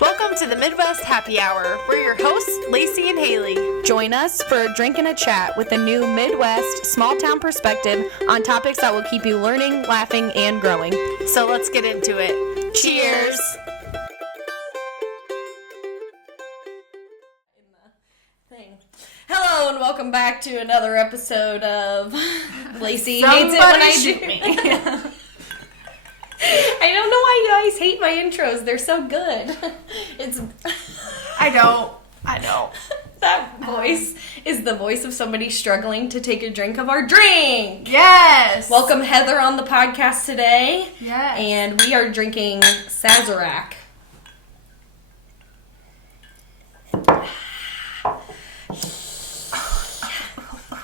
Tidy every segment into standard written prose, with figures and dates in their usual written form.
Welcome to the Midwest Happy Hour. We're your hosts, Lacey and Hayley. Join us for a drink and a chat with a new Midwest small town perspective on topics that will keep you learning, laughing, and growing. So let's get into it. Cheers! Hello and welcome back to another episode of Lacey Hates It When I shoot Do. me. I don't know why you guys hate my intros. They're so good. I don't. That voice is the voice of somebody struggling to take a drink of our drink. Yes! Welcome Heather on the podcast today. Yes. And we are drinking Sazerac.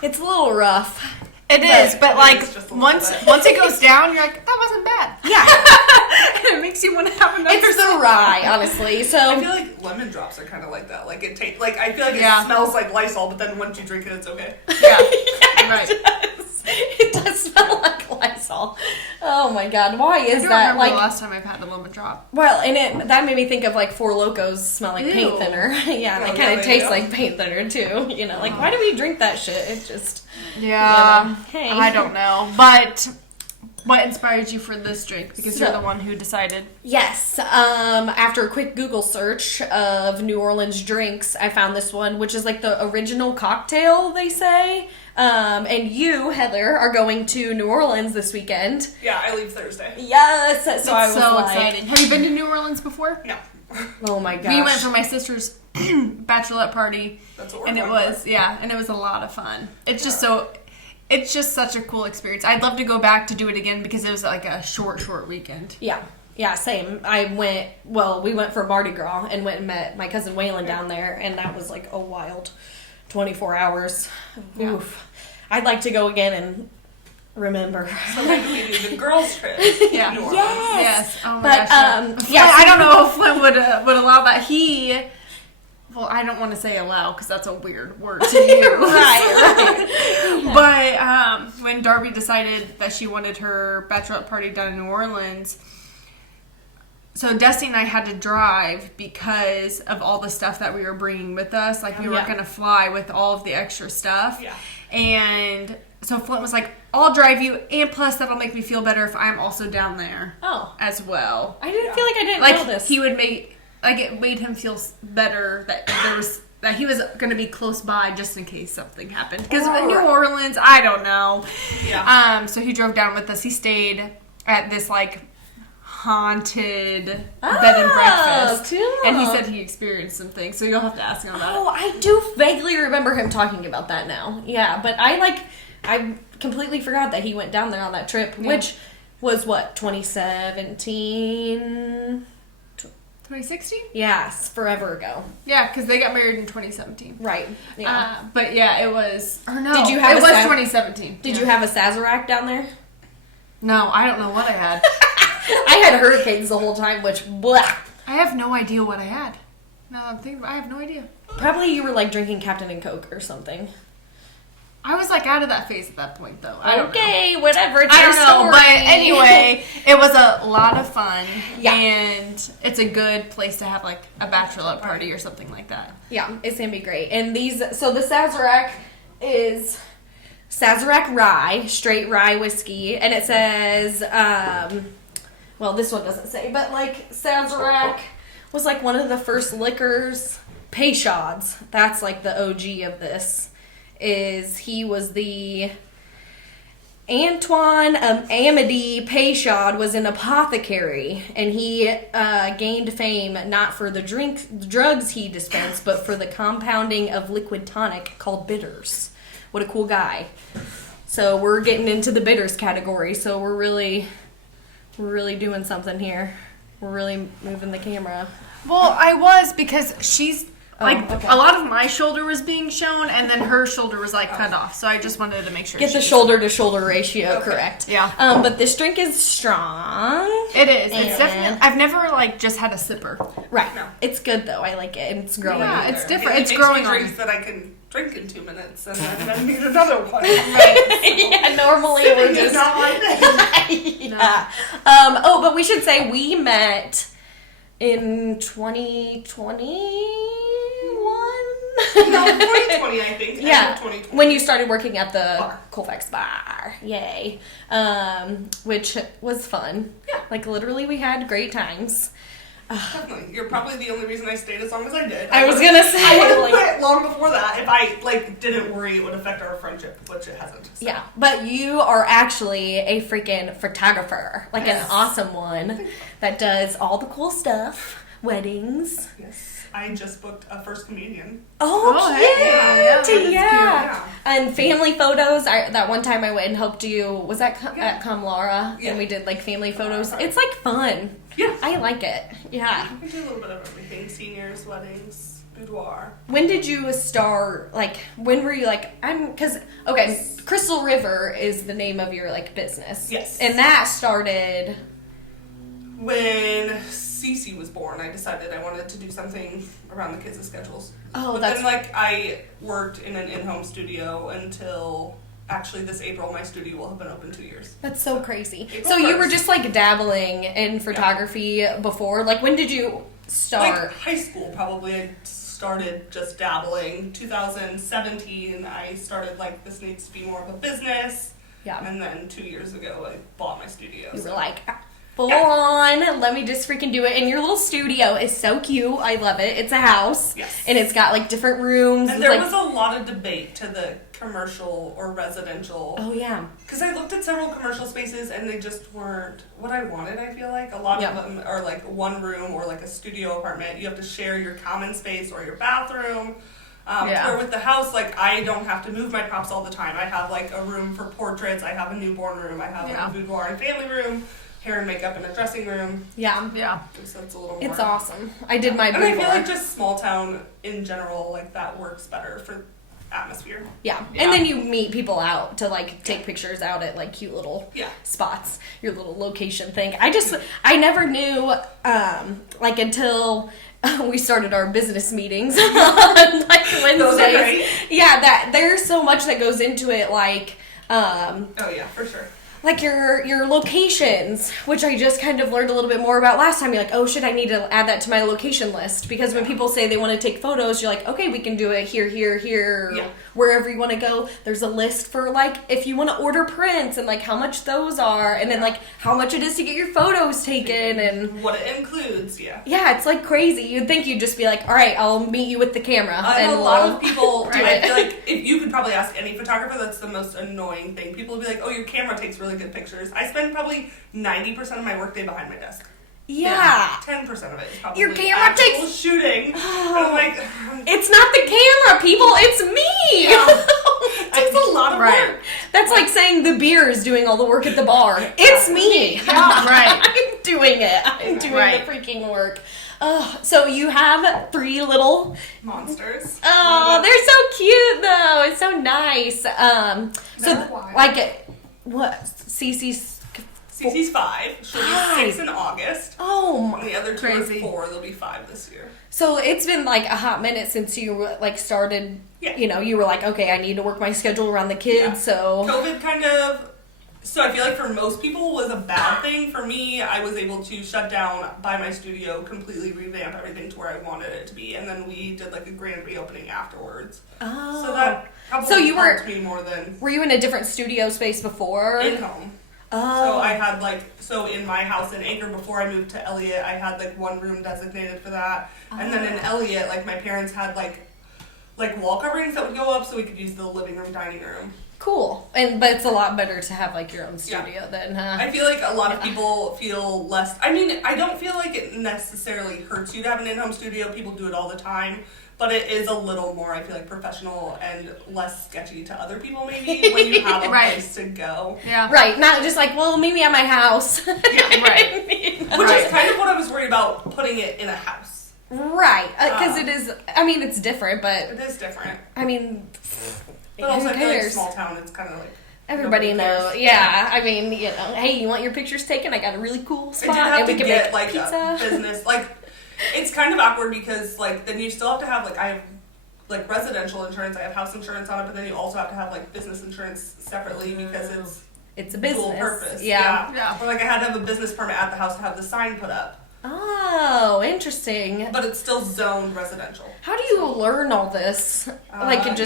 It's a little rough. It is, but like, once it goes down, you're like, that wasn't bad. Yeah. And it makes you want to have another. It's the rye, honestly. So I feel like lemon drops are kind of like that. Like it tastes like I feel like it smells like Lysol, but then once you drink it, it's okay. Yeah, right. It does smell like Lysol. Oh my god, why is I that? remember Like the last time I've had a lemon drop. Well, and that made me think of like Four Locos smell like paint Ew. thinner. Yeah, Oh, they kind yeah, of they taste do. like paint thinner too. You know, like why do we drink that shit? It just Yeah, Hey. I don't know, but what inspired you for this drink? Because So- you're the one who decided. Yes. After a quick Google search of New Orleans drinks, I found this one, which is like the original cocktail, they say. And you, Heather, are going to New Orleans this weekend. Yeah, I leave Thursday. Yes. So I was so like, excited. Have you been to New Orleans before? No, oh my gosh. We went for my sister's bachelorette party, that's what we're and it going was for. and it was a lot of fun. It's just such a cool experience. I'd love to go back to do it again because it was like a short weekend. Yeah, same. We went for Mardi Gras and went and met my cousin Waylon down there, and that was like a wild 24 hours. Yeah. Oof. I'd like to go again and remember. So maybe we do the girls trip. Yeah. New Orleans. Yes. Oh my But, gosh. yeah, I so- don't know if Flint would allow that. Well, I don't want to say allow because that's a weird word to use. right. But when Darby decided that she wanted her bachelorette party done in New Orleans, so Destiny and I had to drive because of all the stuff that we were bringing with us. Like we weren't Yeah. going to fly with all of the extra stuff. Yeah. And so Flint was like, I'll drive you, and plus that'll make me feel better if I'm also down there Oh, as well. I didn't feel like I didn't Like know this. he would make, like it made him feel better that he was going to be close by just in case something happened. Because in New Orleans, I don't know. Yeah. So he drove down with us. He stayed at this like haunted bed and breakfast, cool. and he said he experienced some things. So you'll have to ask him about Oh, I do vaguely remember him talking about that now. Yeah, but I completely forgot that he went down there on that trip, which was what, 2017? 2016. Yes, forever ago. Yeah, because they got married in 2017. Right. Yeah. But yeah, it was. Or no, Did you have it a was Saz- 2017. Did you have a Sazerac down there? No, I don't know what I had. I had hurricanes the whole time, which blah. I have no idea what I had. No, I'm thinking. I have no idea. Probably you were like drinking Captain and Coke or something. I was like out of that phase at that point, though. I don't know. Okay, whatever. It's I your don't know, story. but anyway, it was a lot of fun. Yeah. And it's a good place to have like a bachelorette party or something like that. Yeah, it's gonna be great. And so the Sazerac is Sazerac rye, straight rye whiskey, and it says, well, this one doesn't say, but like Sazerac was like one of the first liquors. Peychaud's, that's like the OG of this. He was the Antoine Amédée Peychaud was an apothecary, and he gained fame not for the drugs he dispensed, but for the compounding of liquid tonic called bitters. What a cool guy. So we're getting into the bitters category, so we're really doing something here. We're really moving the camera. Well, I was because she's like okay. a lot of my shoulder was being shown, and then her shoulder was like cut off. So I just wanted to make sure Get the she's- shoulder to shoulder ratio correct. Yeah. But this drink is strong. It is. It's And- definitely. I've never like just had a sipper. Right. No. It's good though. I like it. And it's growing. Yeah, it's different. It It's makes growing me on drinks me. that I can drink in 2 minutes, and then need another one. Yeah, normally we're It's just not like that. yeah. But we should say we met In 2021? No, 2020, I think. Yeah, 2020. when you started working at the Bar. Colfax bar. Yay. Which was fun. Yeah. Like, literally, we had great times. Definitely. You're probably the only reason I stayed as long as I did. I was gonna say, I would have like- quit long before that if I, didn't worry it would affect our friendship, which it hasn't. So. Yeah, but you are actually a freaking photographer. Like, Yes. an awesome one that does all the cool stuff. Weddings. Yes. I just booked a first communion. Oh, Oh, cute! hey, Yeah, that's cute. Yeah. And family photos. That one time I went and helped you. Was that Yeah. at Kamlara? Yeah. And we did like family photos. Kamlara. It's like fun. Yeah. I like it. Yeah. We do a little bit of everything. Seniors, weddings, boudoir. When did you start? Like, when were you like? Okay, Crystal River is the name of your like business. Yes. And that started. When Cece was born, I decided I wanted to do something around the kids' schedules. Oh, but that's then, I worked in an in-home studio until actually this April. My studio will have been open 2 years. That's so crazy. April So you were 1st. just like dabbling in photography before. Like, when did you start? Like high school, probably. I started just dabbling. 2017, I started this needs to be more of a business. Yeah. And then 2 years ago, I bought my studio. You were so- like, full on, let me just freaking do it. And your little studio is so cute. I love it. It's a house. Yes. And it's got like different rooms. And It's there like, was a lot of debate to the commercial or residential. oh yeah. Because I looked at several commercial spaces and they just weren't what I wanted, I feel like. A lot Yeah. of them are one room or a studio apartment. You have to share your common space or your bathroom. Yeah. Where with the house, I don't have to move my props all the time. I have a room for portraits, I have a newborn room, I have Yeah. a boudoir and family room, hair and makeup in a dressing room. Yeah. Yeah. So it's a little more. It's awesome. I did my And I feel boudoir. like just small town in general, that works better for atmosphere. Yeah. Yeah. And then you meet people out to take pictures out at cute little Yeah. spots, your little location thing. I never knew until we started our business meetings on Wednesdays. Those are great. Yeah, that there's so much that goes into it, Oh yeah, for sure. your locations, which I just kind of learned a little bit more about last time. You're like, oh shit, I need to add that to my location list, because when people say they want to take photos, you're like, okay, we can do it here, Yeah. wherever you want to go. There's a list for if you want to order prints and how much those are, and then how much it is to get your photos taken, and What it includes, yeah. yeah, it's crazy. You'd think you'd just be like, all right, I'll meet you with the camera, And a we'll lot of people, do I it. feel like if you could probably ask any photographer, that's the most annoying thing. People will be like, oh, your camera takes really good pictures. I spend probably 90% of my workday behind my desk. Yeah. 10% of it is probably Your camera actual takes- shooting. Oh. And I'm like, It's not the camera, people. It's me. it takes a lot of Right. work. That's like saying the beer is doing all the work at the bar. It's me. Yeah. Right. I'm doing it. I'm doing Right. the freaking work. So you have 3 little. Monsters. Oh, they're so cute though. It's so nice. They're wild. What? Cece's. Cece's 5. She'll be 6 in August. Oh. And the other 2 Crazy. are 4. They'll be 5 this year. So it's been a hot minute since you started. Yeah. You were okay, I need to work my schedule around the kids. Yeah. So. COVID kind of. So I feel like for most people was a bad thing. For me, I was able to shut down, buy my studio, completely revamp everything to where I wanted it to be, and then we did a grand reopening afterwards. Oh. So that probably So you were- helped me more than Were you in a different studio space before? in home. Oh. So I had in my house in Anchor before I moved to Elliott, I had one room designated for that, and then in Elliott, my parents had wall coverings that would go up so we could use the living room, dining room. Cool. But it's a lot better to have your own studio then, huh? I feel like a lot of people feel less. I mean, I don't feel like it necessarily hurts you to have an in-home studio. People do it all the time. But it is a little more, I feel like, professional and less sketchy to other people, maybe, when you have a Right. place to go. Yeah. Right, not just meet me at my house. Yeah, Right. Which is kind of what I was worried about, putting it in a house. Right, because it is, it's different, but, It is different. But But also, I feel like cares? small town, it's kind of Everybody nobody knows. cares. Yeah, hey, you want your pictures taken? I got a really cool I spot, did have and we to can get, make pizza. a business. It's kind of awkward because, then you still have to have, I have, residential insurance, I have house insurance on it, but then you also have to have, business insurance separately because It's a dual business. purpose. Yeah. Yeah. Or, I had to have a business permit at the house to have the sign put up. Oh, interesting. But it's still zoned residential. How do you learn all this?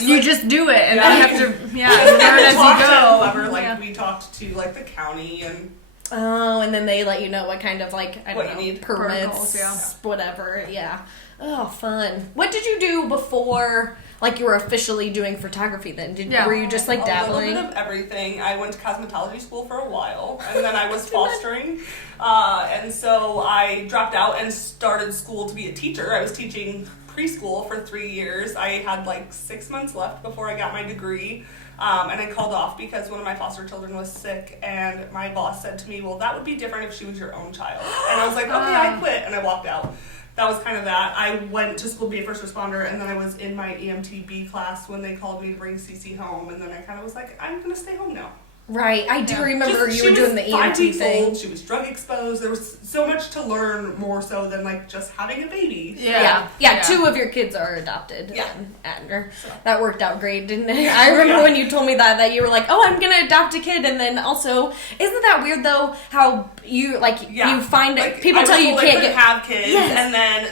You just do it, and Yeah. then you have to learn as you go. Whoever, we talked to like the county and. Oh, and then they let you know what kind of like I What don't know, you need. permits, Protocols, whatever. Yeah. Oh, fun. What did you do before? Like you were officially doing photography then? Were you just like dabbling? A little bit of everything. I went to cosmetology school for a while, and then I was fostering, and so I dropped out and started school to be a teacher. I was teaching preschool for 3 years. I had like 6 months left before I got my degree. And I called off because one of my foster children was sick, and my boss said to me, well, that would be different if she was your own child. And I was like, okay, I quit, and I walked out. That was kind of that. I went to school to be a first responder, and then I was in my EMTB class when they called me to bring Cece home, and then I kind of was like, I'm going to stay home now. Right, I do remember you were doing the EMT 5 weeks thing. old, she was drug exposed. There was so much to learn more so than like just having a baby. Yeah. 2 of your kids are adopted. Yeah. Adner. That worked out great, didn't it? I remember when you told me that you were like, oh, I'm gonna adopt a kid, and then also, isn't that weird though? How you you find like, people tell you can't have kids, Yes. and then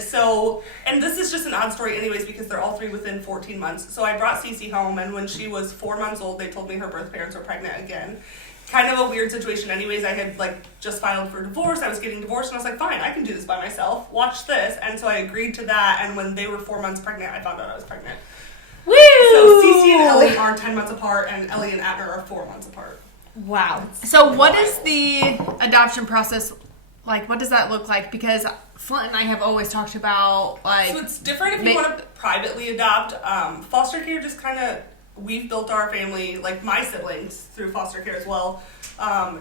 and this is just an odd story, anyways, because they're all 3 within 14 months. So I brought Cece home, and when she was 4 months old, they told me her birth parents were pregnant again. Kind of a weird situation anyways. I had just filed for divorce. I was getting divorced, and I was like, fine, I can do this by myself. Watch this. And so I agreed to that, and when they were 4 months pregnant, I found out I was pregnant. Woo! So Cece and Ellie are 10 months apart, and Ellie and Adner are 4 months apart. Wow. So what is the adoption process like? What does that look like? Because Flint and I have always talked about So it's different if you want to privately adopt. Foster care just kind of... We've built our family, like my siblings, through foster care as well.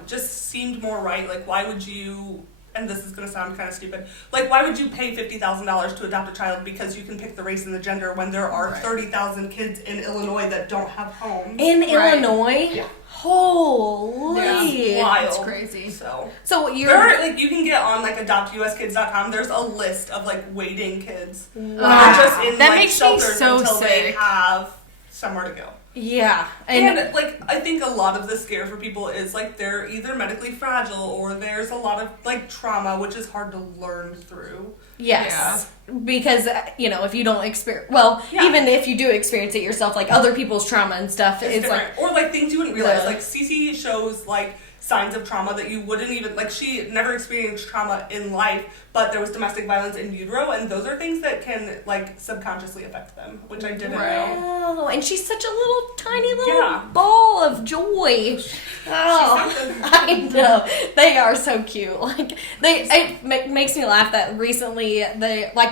Just seemed more right. Like, why would you, and this is going to sound kind of stupid, like, why would you pay $50,000 to adopt a child because you can pick the race and the gender when there are 30,000 kids in Illinois that don't have homes? In Illinois? Yeah. Holy. Yeah, wild. That's crazy. So you're... you can get on, adoptuskids.com. There's a list of, waiting kids. Wow. They're just in, that makes me shelters so until sick. they have somewhere to go. Yeah. And I think a lot of the scare for people is they're either medically fragile or there's a lot of trauma, which is hard to learn through. Yes. Yeah. Because, if you don't experience, even if you do experience it yourself, other people's trauma and stuff is different. Or things you wouldn't realize. Cece shows signs of trauma that you wouldn't even, she never experienced trauma in life, but there was domestic violence in utero, and those are things that can, subconsciously affect them, which I didn't know. Oh, and she's such a tiny little ball of joy. Oh, I know. They are so cute. It makes me laugh that recently,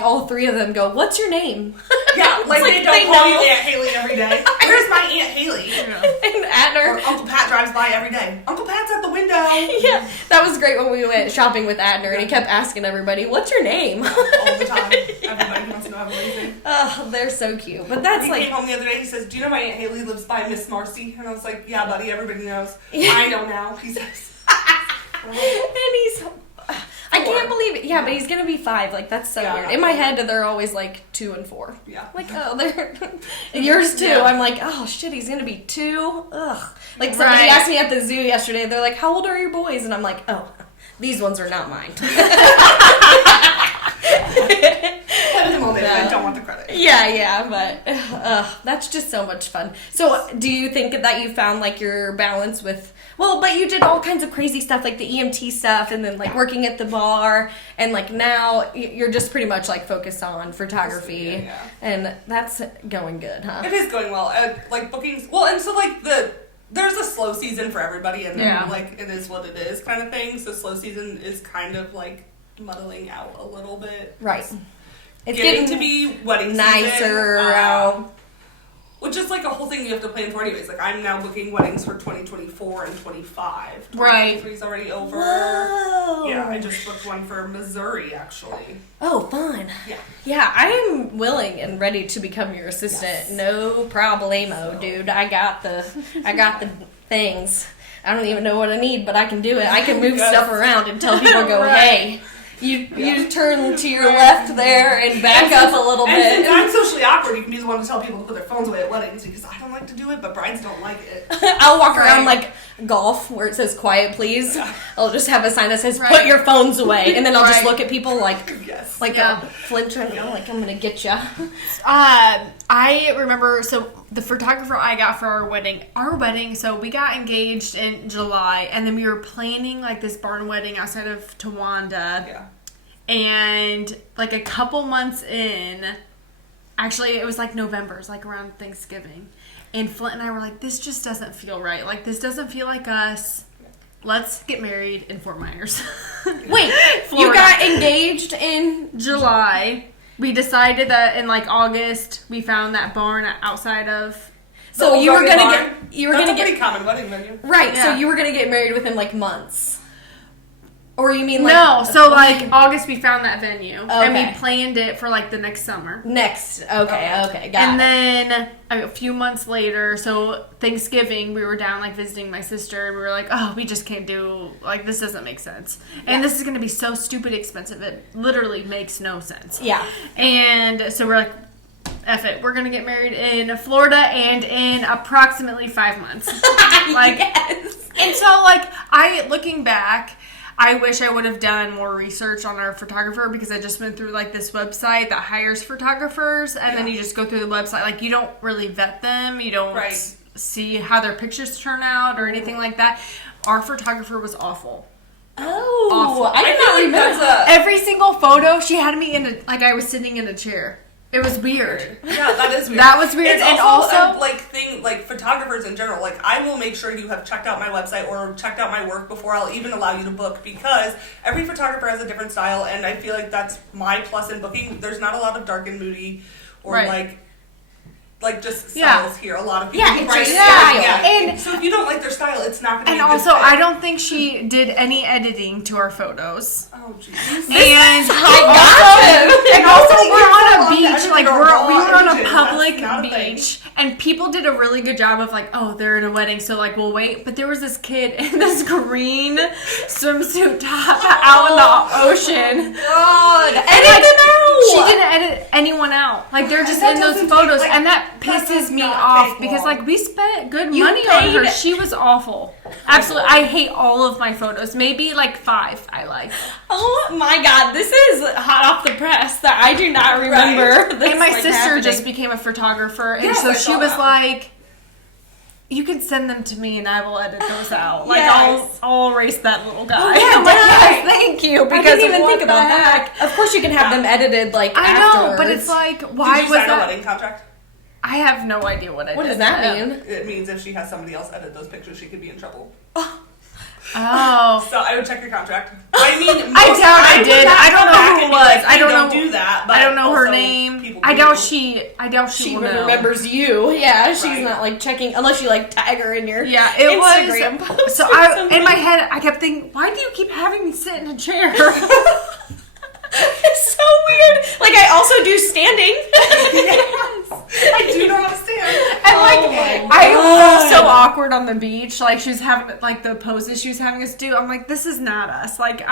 all 3 of them go, what's your name? Yeah, they don't call you Aunt Hayley every day. Where's my Aunt Hayley? And Adner. Or Uncle Pat drives by every day. Uncle Pat's at the window. Yeah, that was great when we went shopping with Adner, and he kept asking everybody, what's your name? All the time. Everybody wants to know how amazing. Oh, they're so cute. But that's he came home the other day, he says, do you know my Aunt Hayley lives by Miss Marcy? And I was like, yeah, buddy, everybody knows. I know now, he says. And he's... I can't believe it. Yeah, but he's gonna be 5. That's so weird. In my head, they're always 2 and 4. Yeah. They're yours too. Yeah. I'm like, oh shit, he's gonna be 2. Ugh. Somebody asked me at the zoo yesterday. They're like, how old are your boys? And I'm like, oh, these ones are not mine. At the moment, I don't want the credit. Yeah, but that's just so much fun. So, do you think that you found your balance with? Well, but you did all kinds of crazy stuff, the EMT stuff, and then working at the bar, and now you're just pretty much focused on photography, and that's going good, huh? It is going well. Bookings. Well, and so there's a slow season for everybody, and then it is what it is kind of thing. So slow season is kind of muddling out a little bit. Right. It's getting to be wedding nicer season, out. Which is a whole thing you have to plan for anyways. I'm now booking weddings for 2024 and 25. Right. 2023 is already over. Whoa. Yeah, I just booked one for Missouri, actually. Oh, fun. Yeah. Yeah, I'm willing and ready to become your assistant. Yes. No problemo, dude. I got the things. I don't even know what I need, but I can do it. I can move stuff around and tell people, hey, You turn to your left there and back up a little And bit. since I'm socially awkward, you can be the one to tell people to put their phones away at weddings because I don't like to do it, but brides don't like it. I'll walk around like golf where it says quiet please. Yeah. I'll just have a sign that says Right. put your phones away, and then I'll just Right. look at people like Yes. a flinch and go like I'm gonna get ya. I remember, so the photographer I got for our wedding, so we got engaged in July, and then we were planning like this barn wedding outside of Towanda. Yeah. And like a couple months in, actually it was like November, it was like around Thanksgiving. And Flint and I were like, this just doesn't feel right. Like, this doesn't feel like us. Let's get married in Fort Myers. Wait, you Florida. got engaged in July. We decided that in like August, we found that barn outside of. so you were That's gonna a pretty common wedding venue. right. So Yeah. you were gonna get married within like months, or you mean like No, so like August, we found that venue. And Okay. we planned it for like the next summer. next? Okay, got And it. then a few months later, so Thanksgiving, we were down like visiting my sister, and we were like, oh, we just can't do, like, this doesn't make sense. And this is going to be so stupid expensive. It literally makes no sense. Yeah. And so we're like, F it, we're going to get married in Florida and in approximately 5 months. Like, Yes. and so, like, looking back, I wish I would have done more research on our photographer because I just went through like this website that hires photographers, and then you just go through the website. Like, you don't really vet them. You don't Right. see how their pictures turn out or anything like that. Our photographer was awful. Oh, Awful. I did feel not like remember. that's Every single photo, she had me in like I was sitting in a chair. It was weird. Yeah, that is weird. That was weird. It's And also, also- a, like thing like photographers in general. Like I will make sure you have checked out my website or checked out my work before I'll even allow you to book because every photographer has a different style, and I feel like that's my plus in booking. There's not a lot of dark and moody or Right. like just Yeah. styles here. A lot of people Yeah, it's write just down. style. Yeah. And- so if you don't like their style, it's not going to be And a good also, fit. I don't think she did any editing to our photos. Oh jeez. And I also Nobody we're gets on along a beach, to like editing we or were raw on a images. public That's not a thing. beach, and people did a really good job of like, oh, they're in a wedding, so like we'll wait. But there was this kid in this green swimsuit top out in the ocean. God, And, edit like, them out. She didn't edit anyone out. Like they're just That in those doesn't photos, take, like, and that that pisses does me not off take because long. like we spent good You money on her. paid- She was awful. Absolutely, I hate all of my photos. Maybe like 5 I like. Oh my God, this is hot off the press that I do not remember. This, And my like, sister happening. just became a photographer, and Yes, so I she saw was that. like, "You can send them to me, and I will edit those out. Like Yes. I'll erase that little guy." yeah, I'm like, yes. "Yes, thank you." I Because didn't even what think the about heck? that. Of course, you can have them edited like I afterwards. know, but it's like, why Did you was sign a that? wedding contract? I have no idea what I What did. does that mean? It means if she has somebody else edit those pictures, she could be in trouble. Oh. So I would check your contract. I mean, I doubt I would did. not I don't come know back who and it be was. like, I don't "Hey, know. do that. But I don't know her also name. people I do. doubt she She will even know. remembers you. Yeah, she's Right. not like checking unless you like tag her in your Yeah, it Instagram was. post So or I, something. in my head, I kept thinking, why do you keep having me sit in a chair? It's so weird. Like I also do standing. I do not understand. And like, Oh my I God. felt so awkward on the beach. Like she was having like the poses she was having us do. I'm like, this is not us. Like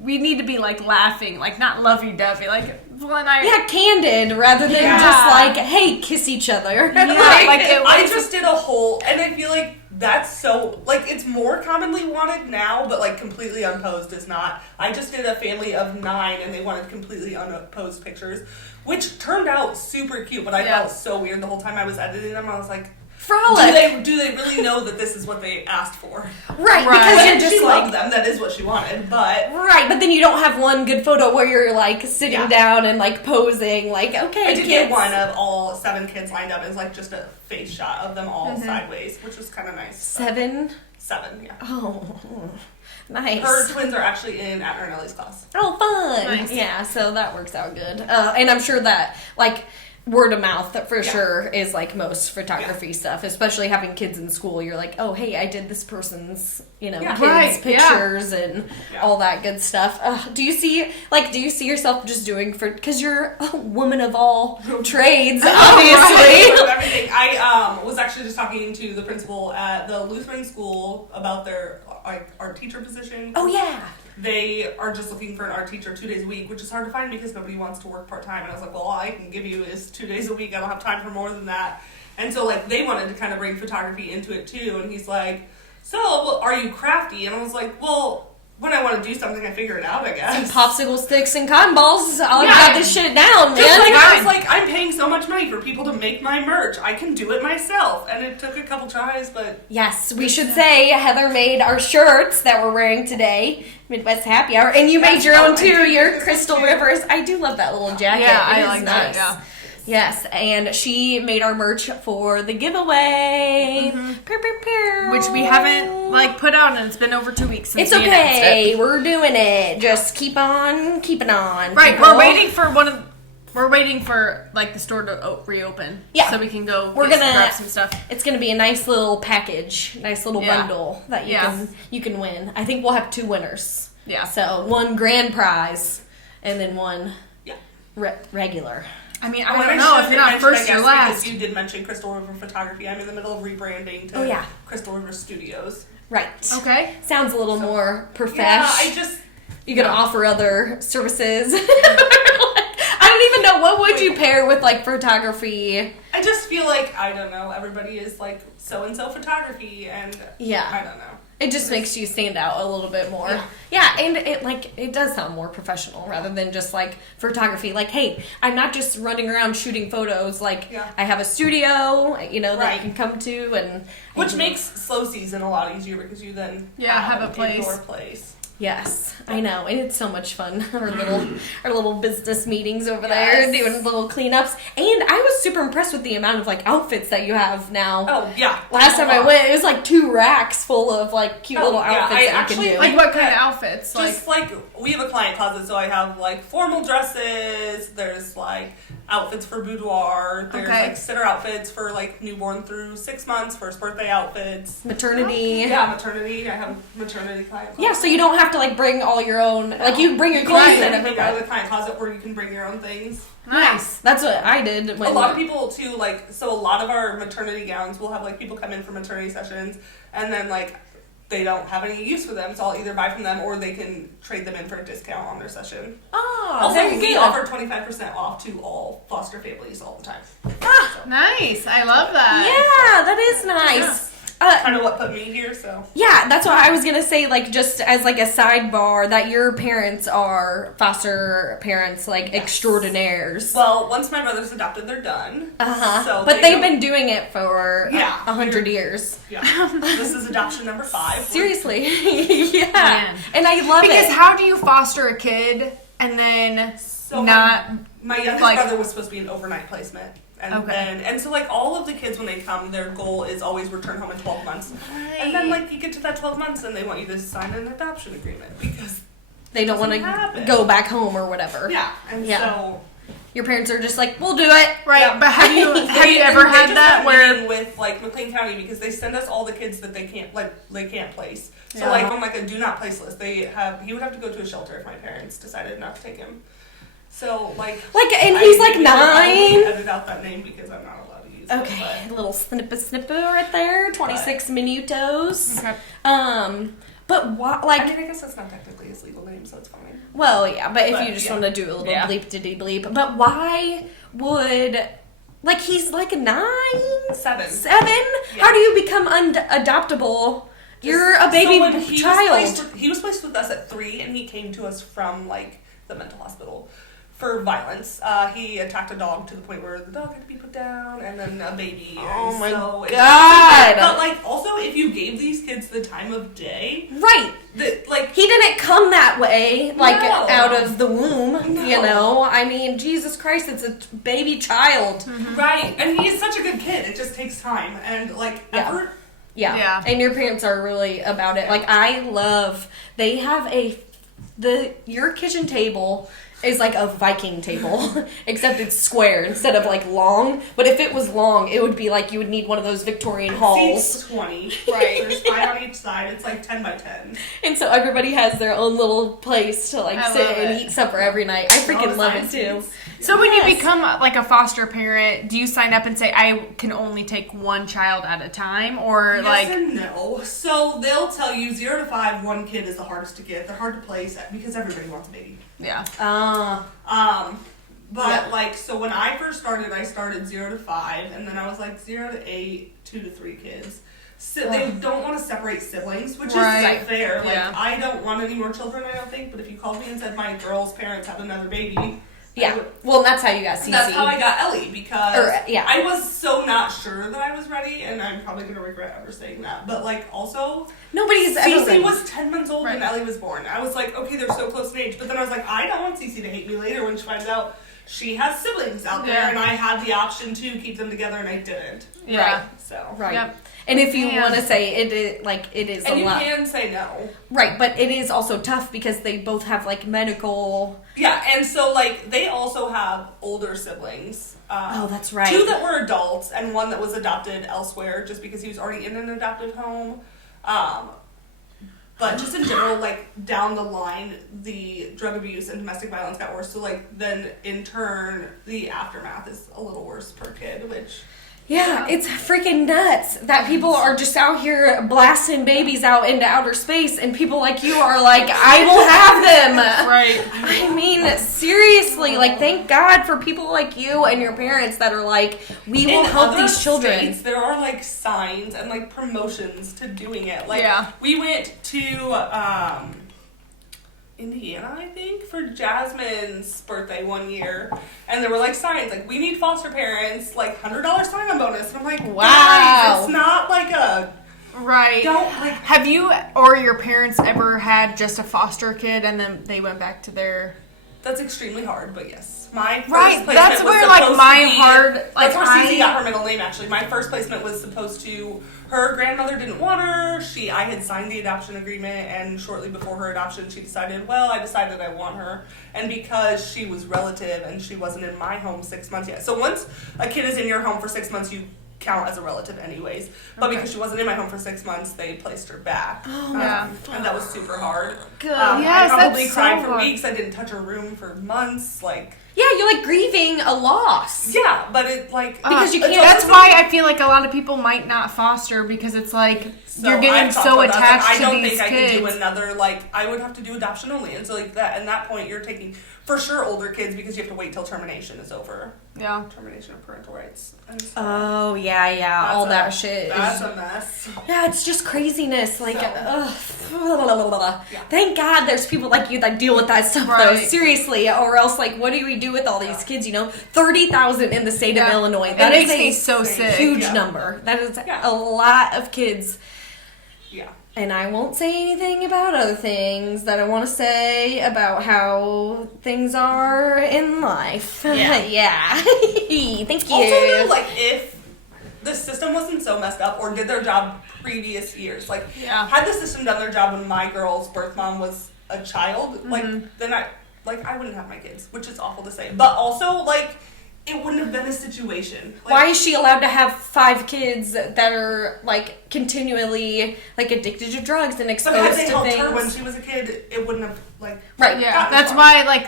we need to be like laughing, like not lovey-dovey. Like when I Yeah, candid rather than Yeah. just like, hey, kiss each other. Yeah, like it I was- just did a whole, and I feel like that's so, like, it's more commonly wanted now, but like completely unposed is not. I just did a family of 9, and they wanted completely unposed pictures, which turned out super cute. But I Yeah. felt so weird the whole time I was editing them. I was like, Frolic. do they really know that this is what they asked for? Right, Right. because you're And just she like loved them. That is what she wanted, but. right, but then you don't have one good photo where you're like sitting Yeah. down and like posing, like okay, I did kids. get one of all 7 kids lined up. It was like just a face shot of them all sideways, which was kind of nice. 7. 7, yeah. Oh, nice. Her twins are actually in Atner and Ellie's class. Oh, fun. Nice. Yeah, so that works out good. And I'm sure that like word of mouth for sure is like most photography stuff, especially having kids in school. You're like, oh, hey, I did this person's, Yeah. kids Right, yeah. pictures and Yeah. all that good stuff. Do you see yourself just doing because you're a woman of all trades, obviously. Of everything. I was actually just talking to the principal at the Lutheran school about their our teacher position. Oh yeah. they are just looking for an art teacher 2 days a week, which is hard to find because nobody wants to work part-time. And I was like, well, all I can give you is 2 days a week. I don't have time for more than that. And so, like, they wanted to kind of bring photography into it, too. And he's like, so, well, are you crafty? And I was like, well, when I want to do something, I figure it out, I guess. Popsicle sticks and cotton balls. I'll got this shit down, man. Just like, I was like, I'm paying so much money for people to make my merch. I can do it myself. And it took a couple tries, but... Yes, we should say Heather made our shirts that we're wearing today, Midwest Happy Hour, and you made your own, too, your Crystal Rivers. I do love that little jacket. Yeah, I like nice. that, yeah. Yes, and she made our merch for the giveaway. Mm-hmm. Pew, pew, pew. Which we haven't, like, put out, and it's been over 2 weeks since It's we announced okay. it. We're doing it. Just keep on keeping on. Right, people. we're waiting for, like, the store to reopen. Yeah. So we can go We're gonna grab some stuff. It's gonna be a nice little package, nice little Yeah. bundle that Yeah. you can win. I think we'll have 2 winners. Yeah. So 1 grand prize, and then 1 regular. I mean, I don't know if you're not first or last. Because you did mention Crystal River Photography. I'm in the middle of rebranding to Crystal River Studios. Right. Okay. Sounds a little more profesh. Yeah, You gonna offer other services? I don't even know, what would you pair with, like, photography? I just feel like, I don't know, everybody is like so-and-so photography, and I don't know. It just makes you stand out a little bit more. Yeah, and it does sound more professional rather than just, like, photography. Like, hey, I'm not just running around shooting photos. Like, I have a studio, that you can come to. And which makes slow season a lot easier because you then have a place. Indoor place. Yes, I know, and it's so much fun. Our little business meetings over there, doing little cleanups, and I was super impressed with the amount of, like, outfits that you have now. Oh yeah. Last time I went, it was like 2 racks full of, like, cute little outfits that you can do. Like, what kind of outfits? Just like we have a client closet, so I have like formal dresses. There's like outfits for boudoir. There's like sitter outfits for like newborn through 6 months. First birthday outfits. Maternity. Yeah, maternity. I have a maternity client closet. Yeah, so you don't have to, like, bring all your own. Like, you bring your clothes in. You go to the client closet where you can bring your own things. Nice. That's what I did. A lot of people too, like, so a lot of our maternity gowns will have like people come in for maternity sessions, and then like they don't have any use for them, so I'll either buy from them or they can trade them in for a discount on their session. Oh, also, we offer 25% off to all foster families all the time. Nice. I love that. Yeah, that is nice. Kind of what put me here, so. Yeah, that's what I was going to say, like, just as, like, a sidebar, that your parents are foster parents, like, extraordinaires. Well, once my brothers adopted, they're done. So but they've been doing it for 100 years. Yeah. This is adoption number 5. Seriously. Yeah. And I love it. Because how do you foster a kid and then My youngest brother was supposed to be an overnight placement. And so, like, all of the kids, when they come, their goal is always return home in 12 months. Right. And then, like, you get to that 12 months and they want you to sign an adoption agreement because they don't want to go back home or whatever. Yeah. And so your parents are just like, we'll do it. Right. Yeah. But have you ever had that where with, like, McLean County, because they send us all the kids that they can't place. So, like, on, like, a do not place list, he would have to go to a shelter if my parents decided not to take him. So, and he's like 9. Edit out that name because I'm not allowed to use it. Okay, a little snipper right there, 26 minutos. Okay. But what, like... I mean, I guess that's not technically his legal name, so it's fine. Well, yeah, but if you just want to do a little bleep-diddy-bleep. But why would... Like, he's like 9? 7. 7? Yeah. How do you become adoptable? You're a baby child. He was placed with us at 3, and he came to us from, like, the mental hospital for violence. He attacked a dog to the point where the dog had to be put down, and then a baby. Oh my God! But, like, also, if you gave these kids the time of day, right? He didn't come that way, like, out of the womb. No. You know, I mean, Jesus Christ, it's a baby child, right? And he is such a good kid. It just takes time and effort. Yeah. And your parents are really about it. Like, I love. They have your kitchen table is like a Viking table, except it's square instead of like long. But if it was long, it would be like you would need one of those Victorian halls. Seats 20. Right. There's 5 on each side. It's like 10 by 10. And so everybody has their own little place to like I sit love and it. eat supper every night. I freaking love it too. So when Yes. you become like a foster parent, do you sign up and say, I can only take one child at a time? Or Yes like, and no. So they'll tell you 0 to 5, one kid is the hardest to get. They're hard to place because everybody wants a baby. yeah. But like, so when I first started, I started 0 to 5, and then I was like 0 to 8, 2 to 3 kids. So they don't want to separate siblings, which Right. is fair. Like, Yeah. I don't want any more children, I don't think. But if you called me and said my girl's parents have another baby, Yeah. Well, that's how you got Cece. that's how I got Ellie, because yeah. I was so not sure that I was ready, and I'm probably going to regret ever saying that. But, like, also, Nobody's ever Cece ready. was 10 months old when Right. Ellie was born. I was like, okay, they're so close in age. But then I was like, I don't want Cece to hate me later when she finds out she has siblings out there, Yeah. and I had the option to keep them together, and I didn't. Yeah. So. Right. Yep. And if you Yeah. want to say it is And a you lot. can say no. Right, but it is also tough because they both have like medical. Yeah, and so, like, they also have older siblings. Oh, that's right. 2 that were adults and 1 that was adopted elsewhere just because he was already in an adoptive home. But just in general, like, down the line, the drug abuse and domestic violence got worse. So, like, then in turn, the aftermath is a little worse per kid, which... Yeah, it's freaking nuts that people are just out here blasting babies out into outer space, and people like you are like, I will have them. Right. I mean, seriously, like, thank God for people like you and your parents that are like, we will In help other these children. states, there are, like, signs and, like, promotions to doing it. Like, Yeah. we went to, Indiana, I think, for Jasmine's birthday one year, and there were like signs like, we need foster parents, like $100 sign-on bonus. And I'm like, Wow. guys, it's not like a Right. don't like. Have you or your parents ever had just a foster kid and then they went back to their... That's extremely hard, but yes, my first Right, placement that's was where, like, supposed my to be, hard- like, that's where I- Cece got her middle name. Actually, my first placement was supposed to. Her grandmother didn't want her. I had signed the adoption agreement, and shortly before her adoption, she decided, well, I decided I want her. And because she was relative and she wasn't in my home 6 months yet. So once a kid is in your home for 6 months, you count as a relative anyways. But Okay. because she wasn't in my home for 6 months, they placed her back. Oh, yeah. And that was super hard. Good. Yes, I probably that's cried so for hard. weeks. I didn't touch her room for months. Like, Yeah, you're like grieving a loss. yeah, but it like Because you it's can't- That's also- why I feel like a lot of people might not foster because it's like So you're getting I've talked so about that. attached I to don't these think kids. I could do another, like, I would have to do adoption only. And so, like, that, at that point, you're taking, for sure, older kids because you have to wait till termination is over. Yeah. Termination of parental rights. And so Oh, yeah, that's all a- that shit. That's is, a mess. yeah, it's just craziness. Like, So- thank God there's people like you that deal with that stuff, though. Right. Seriously. Or else, like, what do we do with all these kids, you know? 30,000 in the state of Yeah. Illinois. It That is makes me a so sick. huge Yeah. number. That is Yeah. a lot of kids. Yeah. And I won't say anything about other things that I want to say about how things are in life. Yeah. Yeah. Thank you. Also, though, like, if the system wasn't so messed up or did their job previous years, like, Yeah. had the system done their job when my girl's birth mom was a child, like, then I wouldn't have my kids, which is awful to say. But also, like, it wouldn't have been a situation. Like, Why is she allowed to have 5 kids that are like continually like addicted to drugs and But had exposed they to helped things? her when she was a kid, it wouldn't have, like, Right. Yeah. gotten That's far. why, like,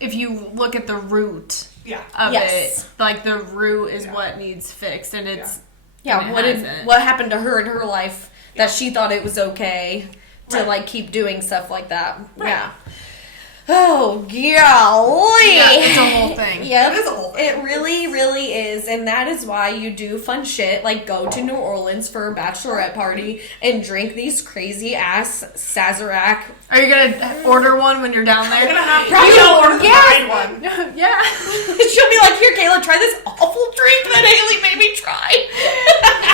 if you look at the root Yeah. of Yes. it, like, the root is Yeah. what needs fixed. And it's... Yeah. and it What hasn't. what happened to her in her life that she thought it was okay to Right. like keep doing stuff like that? Right. Yeah. Oh, golly. Yeah, it's a whole thing. Yep. It is a whole thing. It really, really is. And that is why you do fun shit like go to New Orleans for a bachelorette party and drink these crazy ass Sazerac. Are you gonna order one when you're down You're there? gonna have Probably to order the yes. fried one. Yeah. She'll be like, here, Kayla, try this awful drink that Hayley made me try.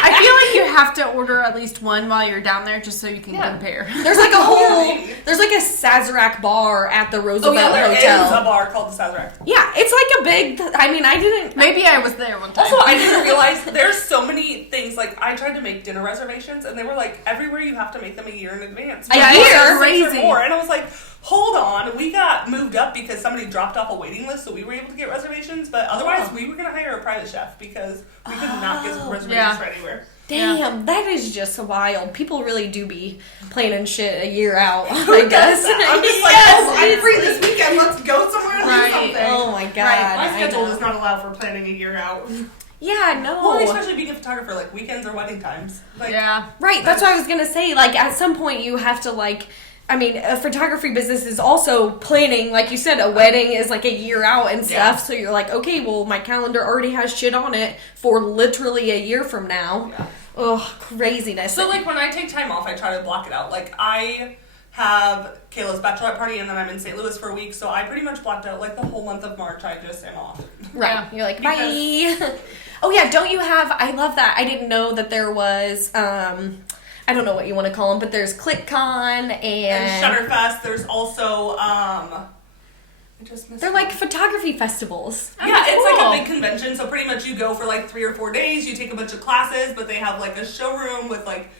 I feel like you have to order at least one while you're down there just so you can Yeah. compare. There's like a whole, Yeah. there's like a Sazerac bar at the Oh Roosevelt yeah, there Hotel. is a bar called the Sazerac. Yeah, it's like a big, I mean, I didn't, Maybe I was there one time. Also, I didn't realize there's so many things. Like, I tried to make dinner reservations, and they were like, everywhere you have to make them a year in advance. A Like, year? 6 or Crazy. more. And I was like, Hold on, we got moved up because somebody dropped off a waiting list, so we were able to get reservations. But otherwise, we were gonna hire a private chef because we could not get reservations for anywhere. Damn, that is just wild. People really do be planning shit a year out, I guess. I'm just like, I'm free this weekend, let's go somewhere and do something. Oh my god. Right. My schedule does not allow for planning a year out. Yeah, no. Well, especially being a photographer, like weekends or wedding times. Like, Right, that's what I was gonna say. Like, at some point you have to, like, I mean, a photography business is also planning, like you said, a wedding is like a year out and stuff, so you're like, okay, well, my calendar already has shit on it for literally a year from now. Yeah. Ugh, craziness. So, like, when I take time off, I try to block it out. Like, I have Kayla's bachelorette party, and then I'm in St. Louis for a week, so I pretty much blocked out, like, the whole month of March. I just am off. Right. You're like, bye. Oh, yeah, don't you have, I love that. I didn't know that there was, I don't know what you want to call them, but there's ClickCon and Shutterfest. There's also, I just missed they're like photography festivals. Yeah, it's like a big convention, so pretty much you go for like 3 or 4 days, you take a bunch of classes, but they have like a showroom with like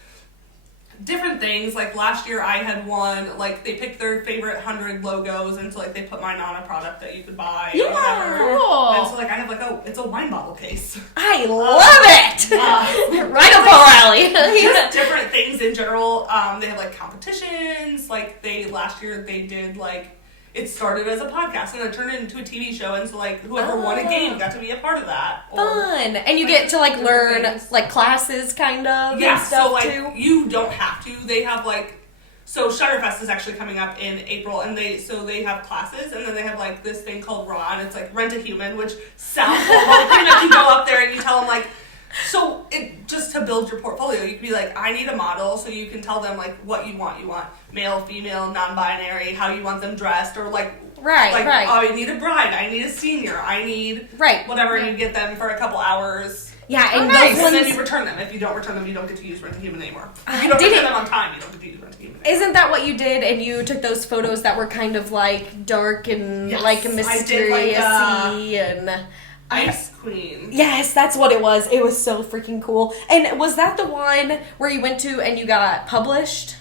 different things. Like last year I had one, like they picked their favorite 100 logos, and so like they put mine on a product that you could buy. Yeah, or whatever. Cool. And so like I have like, it's a wine bottle case. I love it! Right up our alley. Just different things in general. They have like competitions, like last year they did like, it started as a podcast and it turned into a TV show, and so like whoever won a game got to be a part of that. Fun. And you get to like learn things. like classes kind of Yeah, and stuff so like too. you don't have to. They have like, so Shutterfest is actually coming up in April, and they have classes, and then they have like this thing called Raw, and it's like Rent a Human, which sounds horrible. Pretty much you go up there and you tell them like, so it just to build your portfolio, you could be like, I need a model, so you can tell them like what you want. You want male, female, non-binary, how you want them dressed, or like Right. oh, I need a bride, I need a senior, I need whatever, and you get them for a couple hours. Yeah, and Nice. those ones. And then you return them. If you don't return them, you don't get to use Rent a Human anymore. If you don't return them on time, you don't get to use Rent a Human anymore. Isn't that what you did? And you took those photos that were kind of like dark and Yes, like I did, mysterious-y and Ice Queen. Yes, that's what it was. It was so freaking cool. And was that the one where you went to and you got published?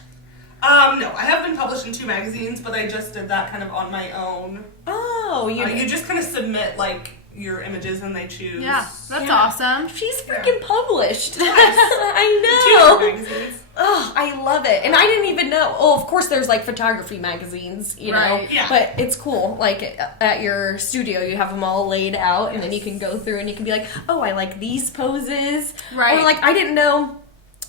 No, I have been published in 2 magazines, but I just did that kind of on my own. Oh, you just kind of submit like your images and they choose. Yeah, that's awesome. She's freaking published. I 2 know. magazines. Oh, I love it. And I didn't even know. Oh, of course there's like photography magazines, you know. Right, yeah. But it's cool. Like at your studio, you have them all laid out, and then you can go through and you can be like, oh, I like these poses. Right. Or like, I didn't know.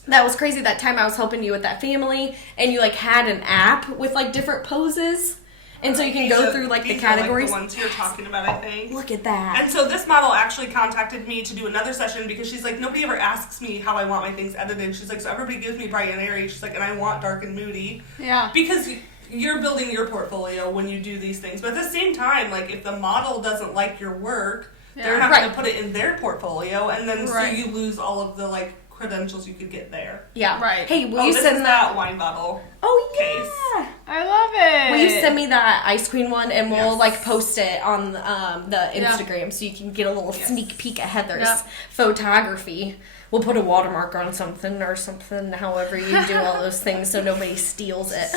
That was crazy that time I was helping you with that family, and you like had an app with like different poses. And so you can go through like the categories. Like the ones you're talking about, I think. Look at that. And so this model actually contacted me to do another session because she's like, nobody ever asks me how I want my things edited. She's like, so everybody gives me bright and airy. She's like, and I want dark and moody. Yeah. Because you're building your portfolio when you do these things. But at the same time, like if the model doesn't like your work, they're not going to put it in their portfolio, and then so you lose all of the like credentials you could get there. Yeah. Right. Hey, will you this send is that wine bottle. Oh case. yeah. I love it. Will you send me that Ice Queen one, and we'll Yes. like post it on the Instagram so you can get a little sneak peek at Heather's photography. We'll put a watermark on something or something, however you do all those things so nobody steals it.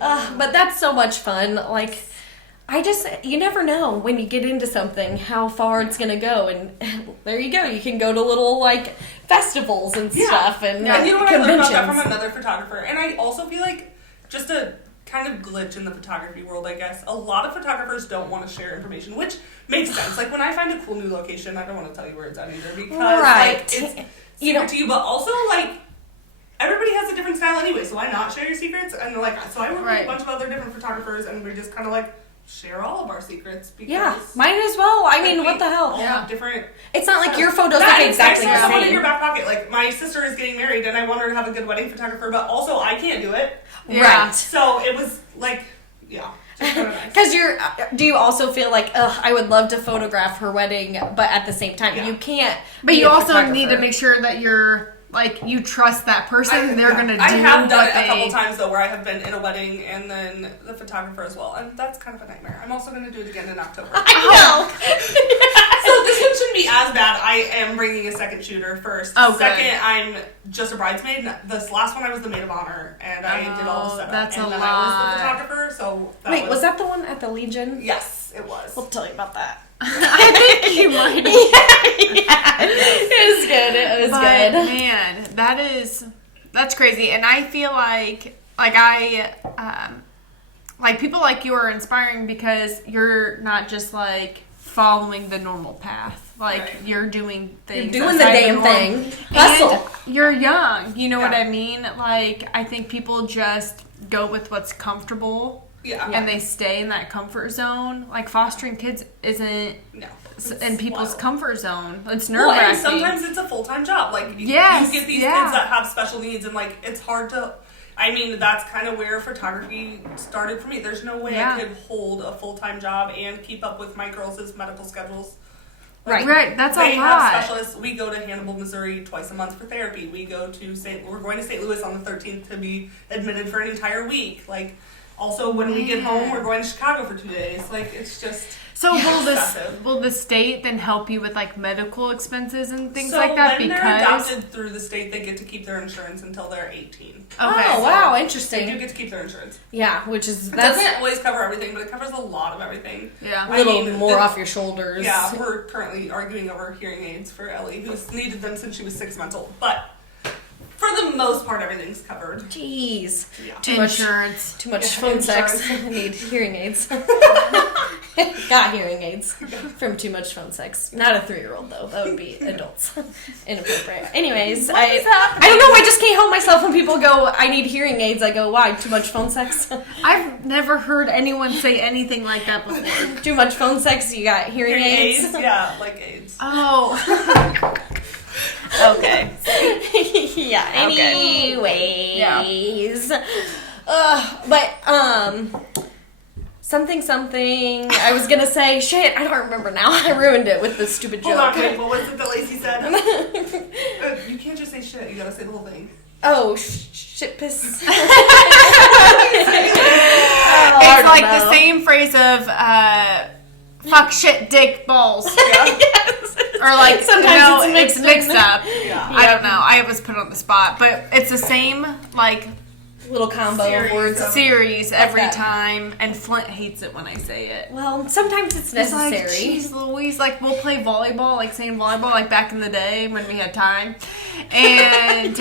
But that's so much fun. Like, you never know when you get into something how far it's gonna go, and there you go. You can go to little like festivals and stuff, and you know what, I learned conventions. about that from another photographer, and I also feel like just a kind of glitch in the photography world, I guess. A lot of photographers don't want to share information, which makes sense. Like when I find a cool new location, I don't want to tell you where it's at either because like it's secret to you, but also like everybody has a different style anyway, so why not share your secrets? And like, so I work with a bunch of other different photographers, and we just kind of like share all of our secrets because might as well. I mean, what the hell? All have different. It's not like your photos look exactly the someone in same. your back pocket. Like my sister is getting married, and I want her to have a good wedding photographer, but also I can't do it. Right. So it was like, just kind of nice. Because do you also feel like, I would love to photograph her wedding, but at the same time, you can't. But you also need to make sure that you're, like, you trust that person. They're going to do I have done it what a couple times, though, where I have been in a wedding and then the photographer as well. And that's kind of a nightmare. I'm also going to do it again in October. I know. So this one should shouldn't be as bad. I am bringing a second shooter first. Oh, good. Second, I'm just a bridesmaid. This last one, I was the maid of honor, and I did all the setup. That's and a then lot. I was the photographer, so Wait, was that the one at the Legion? Yes, it was. We'll tell you about that. I think you might. Yeah. It was good. It was But, good. man, that's crazy. And I feel like people like you are inspiring because you're not just like following the normal path. Like Right. you're doing things. You're doing the outside damn norm. thing. Hustle. And you're young. You know what Yeah. I mean? Like I think people just go with what's comfortable. Yeah. And they stay in that comfort zone. Like fostering kids isn't No. in people's wild. comfort zone. It's nerve Well, and wracking. sometimes it's a full-time job. Like, Yes, you get these yeah. kids that have special needs, and, like, it's hard to... I mean, that's kind of where photography started for me. There's no way Yeah. I could hold a full-time job and keep up with my girls' medical schedules. Right. Right, that's a They lot. have specialists. We go to Hannibal, Missouri twice a month for therapy. We go to we're going to St. Louis on the 13th to be admitted for an entire week. Like, also when we get home, we're going to Chicago for 2 days. Like, it's just... So excessive. will the state then help you with like medical expenses and things so like that? when they're Because adopted through the state, they get to keep their insurance until they're 18. Oh, okay, wow. They do Interesting. get to keep their insurance. Yeah, which is... It That's doesn't always cover everything, but it covers a lot of everything. yeah. a little I mean, more the- off your shoulders. Yeah, we're currently arguing over hearing aids for Ellie, who's needed them since she was 6 months old. But for the most part, everything's covered. Jeez. Yeah. Too much Insurance. Too much Yeah, phone sex. insurance. I need hearing aids. Got hearing aids from too much phone sex. Not a 3-year-old though. That would be adults. Inappropriate. Anyways, I don't know. I just can't help myself when people go, I need hearing aids. I go, why? Too much phone sex? I've never heard anyone say anything like that before. Too much phone sex? You got hearing aids? Yeah, like AIDS. Oh. Okay. Yeah. Okay. Anyways. Something. I was gonna say, shit, I don't remember now. I ruined it with this stupid joke. Hold on, wait, what was it that Lacey said? You can't just say shit, you gotta say the whole thing. Oh, shit piss. It's like the same phrase of fuck, shit, dick, balls. Yes. Or like, Sometimes it's it's mixed mixed up. Yeah. I don't know. I was put on the spot. But it's the same, like, Little combo Series of words. of- series every that. time. And Flint hates it when I say it. Well, sometimes it's It's like, necessary. jeez Louise, like, we'll play volleyball, like saying volleyball, like back in the day when we had time. And,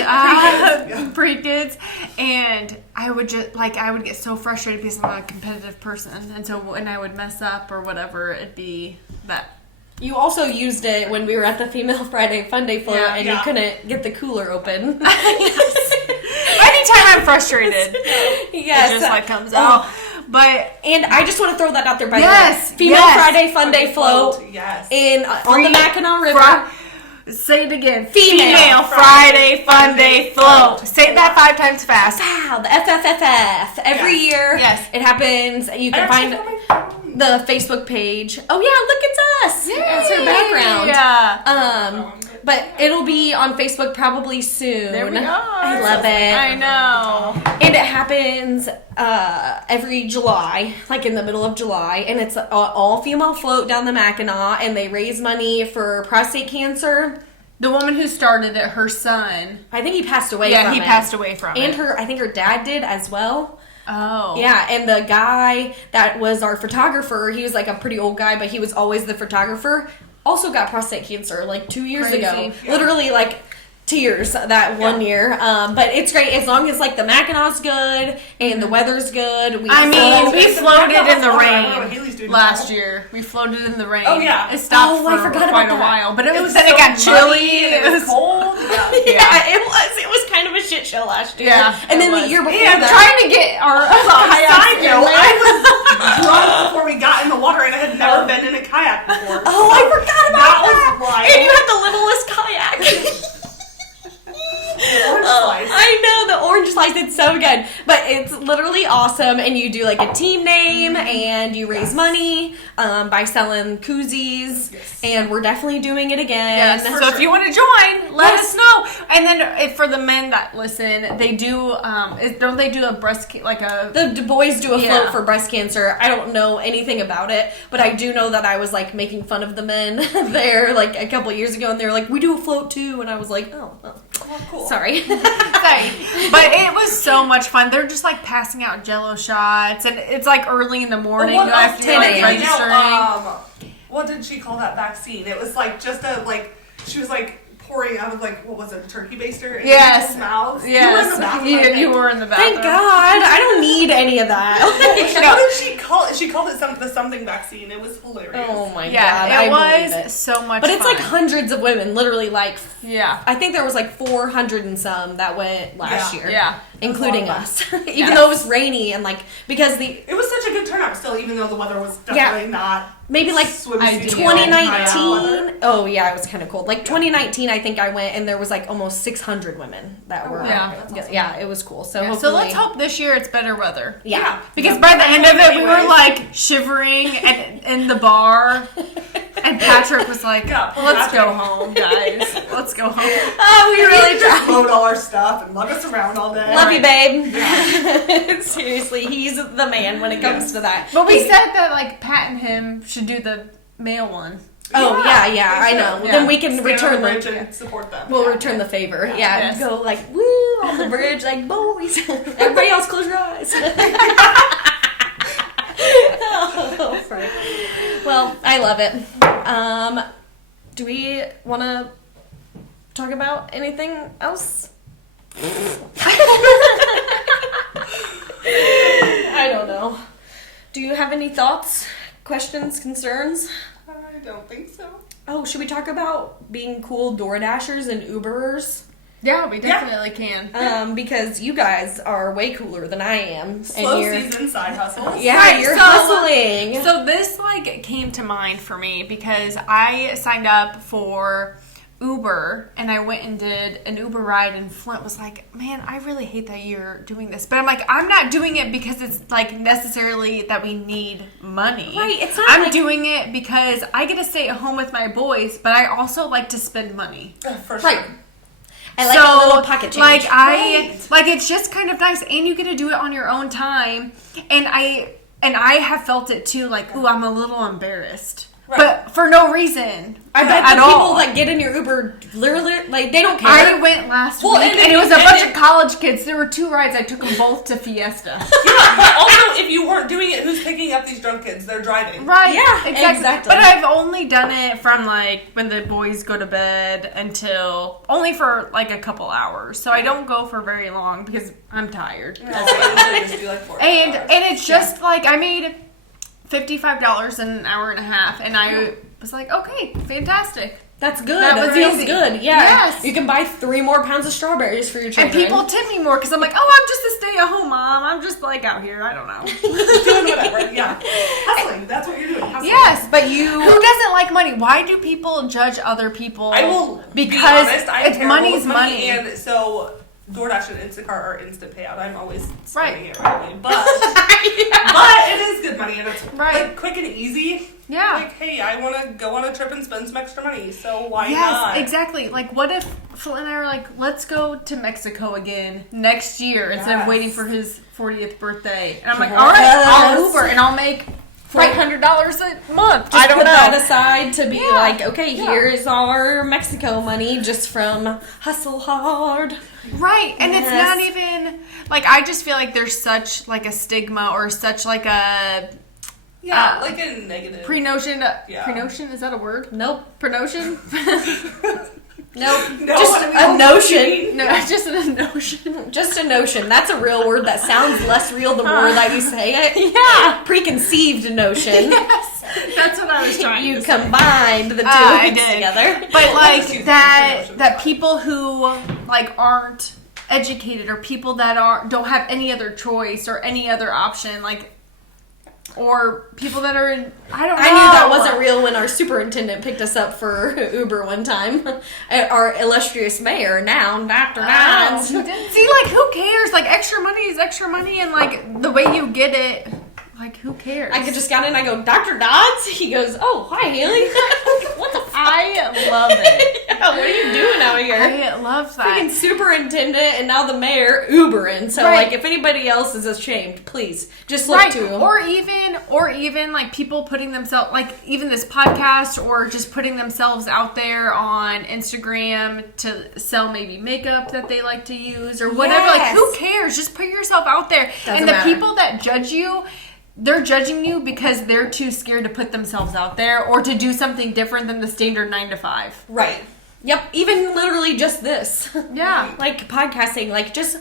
pre-kids. And I would just, like, I would get so frustrated because I'm not a competitive person. And so when I would mess up or whatever, it'd be that. You also used it when we were at the Female Friday Fun Day float Yeah. and Yeah. you couldn't get the cooler open. Anytime I'm frustrated, Yes. it just, like, comes out. But, And I just want to throw that out there by Yes, the way. Female yes. Friday Fun Day float Yes. in on the Mackinac River. say it again. Female Friday Fun Day float. Say that 5 times fast. Wow, the FFFF. Every Yes. year Yes. it happens. You can find the Facebook page. Oh yeah, look, it's us. That's her background. Yeah. But it'll be on Facebook probably soon. There we are. I love it. I know. And it happens every July, like in the middle of July, and it's an all-female float down the Mackinac, and they raise money for prostate cancer. The woman who started it, her son. I think he passed away Yeah, from he it. passed away from And it. I think her dad did as well. Oh. Yeah, and the guy that was our photographer, he was like a pretty old guy, but he was always the photographer, also got prostate cancer like 2 years Crazy. ago. Yeah. Literally like tears that one year. But it's great as long as like the Mackinac's good and the weather's good. I mean, we floated in the Haley's rain doing last now. year. We floated in the rain. Oh, yeah. It stopped Oh, I for forgot quite about a that. while, but it was so then it got chilly. muddy and it was cold. Yeah. Yeah, it was kind of a shit show last year. Yeah, and it then was. the year before Yeah, that. trying to get our Side kayaks note, in I there. was drunk before we got in the water, and I had never been in a kayak before. Oh, I forgot about That was that. wild. And you had the littlest kayak. Orange slice. I know, the orange slice, it's so good. But it's literally awesome. And you do like a team name and you raise money by selling koozies. Yes. And we're definitely doing it again. Yes. For So sure. if you want to join, let Yes. us know. And then if for the men that listen, they do. Don't they do a like a? The boys do a float Yeah. for breast cancer. I don't know anything about it, but I do know that I was like making fun of the men there like a couple years ago, and they were like, "We do a float too," and I was like, "Oh, Oh, cool. sorry." Sorry. But it was so much fun. They're just like passing out Jello shots, and it's like early in the morning. Well, You have to be 10 like a.m. registering. What did she call that vaccine? It was like just a like she was like pouring out of like what was it, a turkey baster in Yes. people's mouths. Yes, You were in the bathroom, I think. you were in the bathroom. Thank God, I don't need any of that. What did she call it? She called it the something vaccine. It was hilarious. Oh my God, Yeah, I it believe was it. so much. But it's fun. like hundreds of women, literally like yeah. I think there was like 400 and some that went last Yeah. year. Yeah. Including That's us. Even Yes. though it was rainy and like, because It was such a good turnout still, even though the weather was definitely not maybe like swimsuit 2019. Oh yeah, it was kind of cold. Like 2019, I think I went and there was like almost 600 women that Oh, were. wow. Yeah. That's awesome. Yeah, it was cool. So Yeah, hopefully. so let's hope this year it's better weather. Yeah. Because by the end of it, we were Anyways. like shivering and in the bar, and Patrick was like, Yeah, poor "Let's go Patrick. home, guys. Let's go home." Oh, we really just tried. load all our stuff and lug us around all day. Love you, babe. Seriously, he's the man when it comes to that. But we said that like Pat and him should do the male one. Oh yeah, I know. Yeah. Then we can Stand return on the them. bridge and support them. We'll Yeah. return the favor. Yeah, Yes. go like woo on the bridge, like boys. Everybody else, close your eyes. Oh, Frank. Well, I love it. Do we want to talk about anything else? I don't know. Do you have any thoughts, questions, concerns? I don't think so. Oh, should we talk about being cool Door Dashers and Uberers? Yeah, we definitely can. Because you guys are way cooler than I am. Slow you're, season side hustles. yeah, Right, you're so- hustling. So this like came to mind for me because I signed up for Uber and I went and did an Uber ride and Flint was like, "Man, I really hate that you're doing this." But I'm like, I'm not doing it because it's like necessarily that we need money. Right, it's not I'm like- doing it because I get to stay at home with my boys, but I also like to spend money. For sure. Right. I like a little pocket change. Like like it's just kind of nice, and you get to do it on your own time. And I have felt it too. Like, ooh, I'm a little embarrassed, Right. but for no reason. I bet at the people all. that get in your Uber, literally, like, they don't care. I went last Well, week, and and it was a and bunch it- of college kids. There were 2 rides. I took them both to Fiesta. Yeah, but also if you weren't doing it, who's picking up these drunk kids? They're driving. Right. Yeah, exactly. exactly. But I've only done it from like when the boys go to bed until only for like a couple hours. So I don't go for very long because I'm tired. That's what I usually just do like 4 And hours. it's just like I made $55 in an hour and a half, and I was like, okay, fantastic. That's good. That That, was feels easy. good. Yeah. Yes. You can buy 3 more pounds of strawberries for your children. And people tip me more because I'm like, oh, I'm just a stay-at-home mom. I'm just like out here. I don't know. Just doing whatever. Yeah. Hustling. That's what you're doing. Hustling. Yes, but who doesn't like money? Why do people judge other people? I will because be honest, I'm it's terrible money's with money. And so DoorDash and Instacart are instant payout. I'm always spending Right. it right away. But but it is good money and it's Right. like quick and easy. Yeah. Like, hey, I want to go on a trip and spend some extra money, so why Yes, not? exactly. Like, what if Flint and I are like, let's go to Mexico again next year instead of Yes. waiting for his 40th birthday? And I'm like, Yes. all right, I'll Uber and I'll make $400 a month. Just I don't put that know. aside to be Yeah. like, okay, Yeah. here's our Mexico money just from Hustle Hard. Right, and it's Yes. not even like I just feel like there's such like a stigma or such like a Yeah, like a negative. pre-notion. Yeah. Pre-notion, is that a word? Nope. Pre-notion? Nope. No, just I mean, a what notion. you mean? No, it's just a notion. Just a notion. That's a real word that sounds less real the more that you say it. Yeah. Preconceived notion. Yes, that's what I was trying You to say. combined the two I words did. together. But like Excuse me, that pre-notion, that fine. people who like aren't educated or people that don't have any other choice or any other option, like or people that are in, I don't know. I knew that wasn't real when our superintendent picked us up for Uber one time. Our illustrious mayor, now Dr. Dodds. See, like, who cares? Like, extra money is extra money, and, like, the way you get it, like, who cares? I just got in, I go, Dr. Dodds? He goes, oh, hi, Hayley. What the fuck? I love it. Yeah, what are you doing out here? I love that. Freaking superintendent and now the mayor Ubering. So, Right. like, if anybody else is ashamed, please just look to him. Or even like people putting themselves, like even this podcast, or just putting themselves out there on Instagram to sell maybe makeup that they like to use or whatever. Yes. Like, who cares? Just put yourself out there. Doesn't and the matter. people that judge you, they're judging you because they're too scared to put themselves out there or to do something different than the standard 9 to 5. Right. Yep, even literally just this. Yeah. Like, podcasting, like, just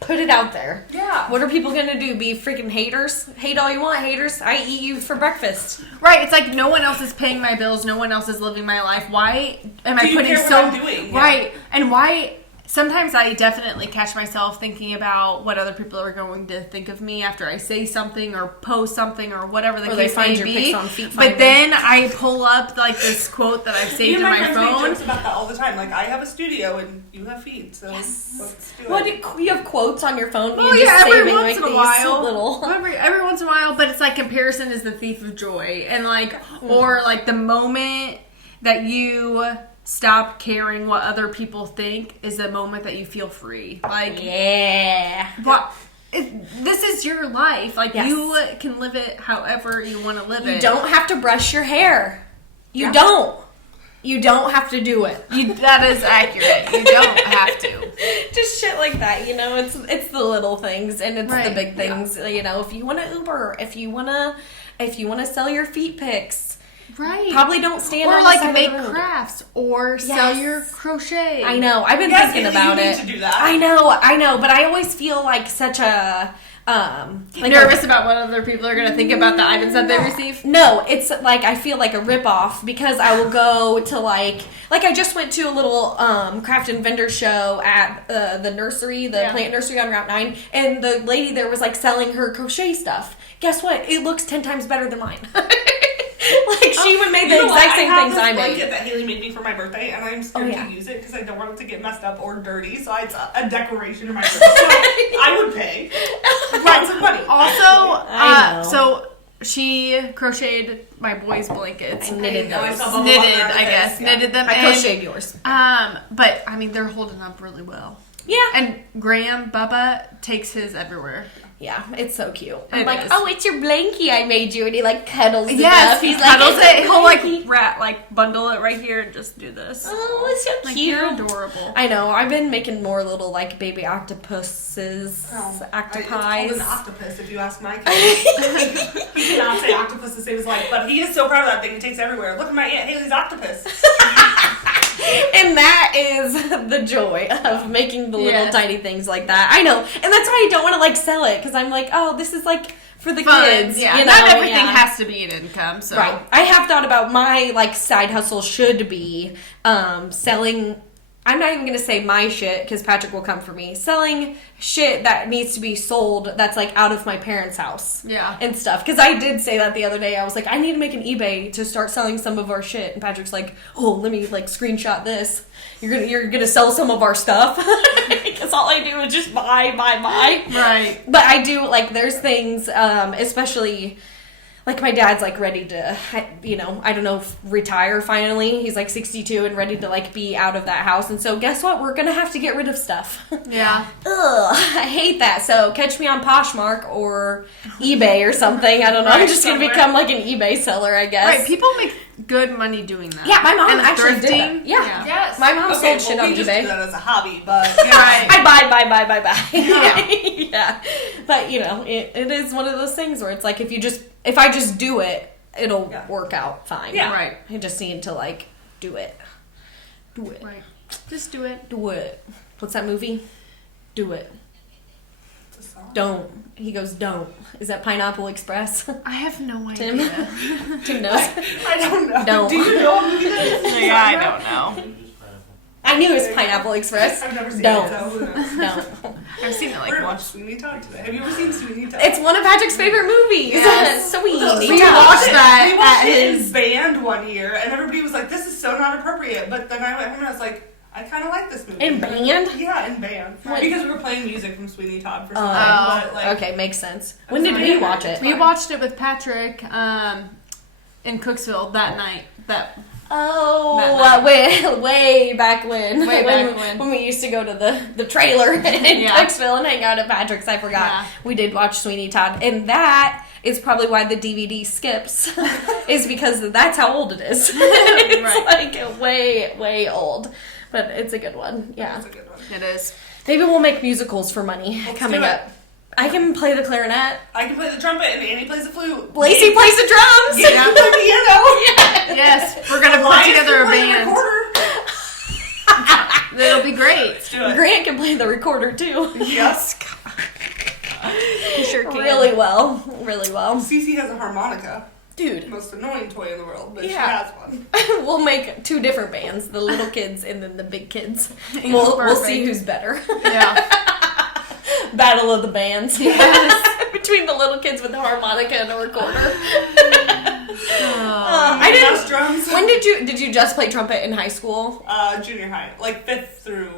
put it out there. Yeah. What are people gonna do? Be freaking haters? Hate all you want, haters. I eat you for breakfast. Right, it's like no one else is paying my bills, no one else is living my life. Why am I Do you putting care so what I'm doing? Yeah. Right. And why sometimes I definitely catch myself thinking about what other people are going to think of me after I say something or post something or whatever the Or they case find may your be. pics on Feet Finder. But then I pull up like this quote that I've Me saved and in my my friends make phone. jokes about that all the time. Like, I have a studio and you have feet, so let's do it. What, you have quotes on your phone? Oh You're yeah, just every saving, once like, in a these while. Little... Every once in a while, but it's like comparison is the thief of joy, and like, or like the moment that you stop caring what other people think is the moment that you feel free. Like, Yeah. what? This is your life. Like, Yes. you can live it however you want to live it. You don't have to brush your hair. You Yeah. don't. You don't have to do it. That is accurate. You don't have to. Just shit like that, you know. It's the little things and it's the Right. big things. You know, if you want to Uber, if you want to sell your feet pics, Right. probably don't stand Or on like the side make of the road. crafts or sell Yes. your crochet. I know. I've been Yes, thinking Haley, about you it. need to do that. I know, but I always feel like such a like Nervous about what other people are going to think about the items that they receive. No, it's like I feel like a ripoff because I will go to like I just went to a little craft and vendor show at the nursery, the Yeah. plant nursery on Route 9, and the lady there was like selling her crochet stuff. Guess what? It looks 10 times better than mine. Like she would make the You know what? exact same I have things this I blanket made. that Haley made me for my birthday, and I'm scared yeah. to use it because I don't want it to get messed up or dirty. So it's a decoration in my room. So I would pay lots of money. Also, I know. so she crocheted my boys' blankets. I knitted I those. saw bubble Knitted, wrap I guess. yeah. Knitted them. I and, crocheted yours. But I mean, they're holding up really well. Yeah. And Graham, Bubba, takes his everywhere. Yeah, it's so cute. I'm It like, is. oh, it's your blankie I made you, and he like cuddles it Yes, up. he He's like, cuddles "It's a it. He'll like blankie." bundle it right here and just do this. Oh, it's so Like, cute. you're adorable. I know. I've been making more little like baby octopuses, It's octopi. called an octopus, if you ask my kid. He cannot say octopus to save his life, but he is so proud of that thing. He takes everywhere. Look at my Aunt Haley's octopus. And that is the joy of making the little Yes. tiny things like that. I know. And that's why I don't want to like sell it because I'm like, oh, this is like for the Fun, kids. yeah. You know? Not everything Yeah. has to be an income, so. Right. I have thought about my like side hustle should be selling. I'm not even going to say my shit because Patrick will come for me. Selling shit that needs to be sold that's like out of my parents' house. Yeah. And stuff. Because I did say that the other day. I was like, I need to make an eBay to start selling some of our shit. And Patrick's like, oh, let me like screenshot this. You're gonna sell some of our stuff. Because all I do is just buy. Right. But I do, like, there's things, especially, like, my dad's, like, ready to, you know, I don't know, retire finally. He's, like, 62 and ready to, like, be out of that house. And so, guess what? We're gonna have to get rid of stuff. Yeah. Ugh, I hate that. So, catch me on Poshmark or eBay or something. I don't know. I'm Right, just gonna somewhere. become, like, an eBay seller, I guess. Right, people make good money doing that. Yeah, my mom And actually did thrifting. that. Yeah. Yes. My mom okay, sold shit well, on we just eBay. do that as a hobby, but Right. I buy. Yeah. Yeah. But, you know, it is one of those things where it's like if I just do it, it'll Yeah. work out fine. Yeah. Right. I just need to, like, do it. Do it. Right. Just do it. Do it. What's that movie? Do it. It's a song. Don't. He goes, don't. Is that Pineapple Express? I have no Tim? idea. Tim knows. I don't know. Don't. Do you know what movie that is? Yeah, I don't know. I I knew it was Pineapple Express. I've never seen Don't. it, so who knows? No. I've seen it We're like gonna watch once. Sweeney Todd today. Have you ever seen Sweeney Todd? It's one of Patrick's favorite movies. Yes. Sweeney We Todd. watched that We watched at it his- in band one year, and everybody was like, "This is so not appropriate." But then I went home and I was like, "I kind of like this movie." In band? Yeah, in band. What? Because we were playing music from Sweeney Todd for something. Oh. But like, Okay, makes sense. When did we watch it? We watched it with Patrick in Cooksville that night. Oh, That way back when. Way back when. When we used to go to the trailer in Yeah. Cooksville and hang out at Patrick's. I forgot. Yeah. We did watch Sweeney Todd. And that is probably why the DVD skips. Is because that's how old it is. It's Right. like way old. But it's a good one. Yeah. That's a good one. It is. Maybe we'll make musicals for money coming do it. up. I can play the clarinet. I can play the trumpet, and Annie plays the flute. Lacey plays the drums. Yeah, you play piano. Yes, we're gonna put Elias together a can play the band. recorder. It'll be great. Let's do it. Grant can play the recorder too. Yes. You sure can. Really well. Really well. Cece has a harmonica. Dude. Most annoying toy in the world, but she Yeah. has one. We'll make two different bands, the little kids and then the big kids. We'll see Perfect. who's better. Yeah. Battle of the bands. Yes. Between the little kids with the harmonica and a recorder. I didn't. Mouse drums. When did you just play trumpet in high school? Junior high, like 5th through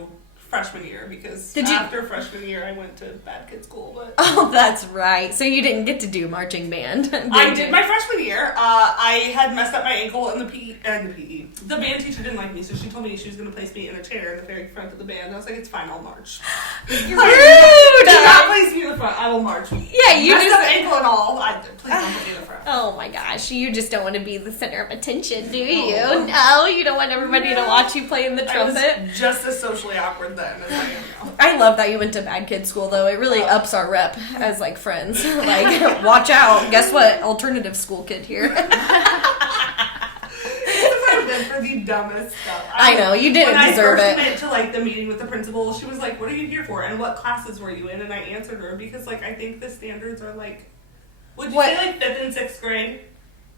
freshman year, because Did you- after freshman year I went to bad kid school, but Oh, that's right. So you didn't get to do marching band. I did my freshman year. I had messed up my ankle in the PE. The band teacher didn't like me, so she told me she was going to place me in a chair in the very front of the band. I was like, it's fine, I'll march. Rude. Do not place me in the front. I will march. Yeah, you messed just. up ankle and all. Please don't put me in the front. Oh my gosh, you just don't want to be the center of attention, do you? No, you don't want everybody to watch you play in the I trumpet. was just as socially awkward then as I am now. I love that you went to bad kid school though. It really ups our rep as like friends. Like, watch out. Guess what? Alternative school kid here. I've been for the dumbest stuff. I know, you didn't deserve When I it. first went to like the meeting with the principal, she was like, "What are you here for? And what classes were you in?" And I answered her because like I think the standards are like, would you What? say like 5th and 6th grade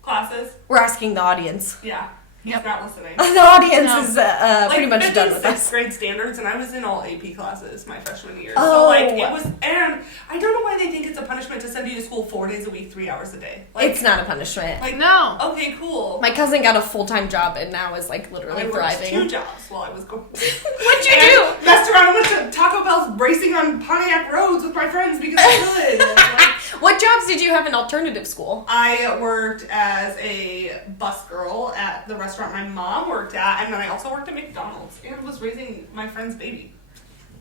classes? We're asking the audience. Yeah, he's Yep. not listening. The audience No. is Like pretty much 5th done and with 6th us. grade standards, and I was in all AP classes my freshman year. Oh. So like it was, and I don't know why they think it's a punishment to send you to school 4 days a week, 3 hours a day. Like, It's not a punishment. like No. okay, cool. My cousin got a full-time job and now is like I literally worked thriving. 2 jobs while I was going. What'd you And do? messed around and went to Taco Bell's racing on Pontiac roads with my friends because I could. Like, What jobs did you have in alternative school? I worked as a bus girl at the restaurant my mom worked at, and then I also worked at McDonald's and was raising my friend's baby.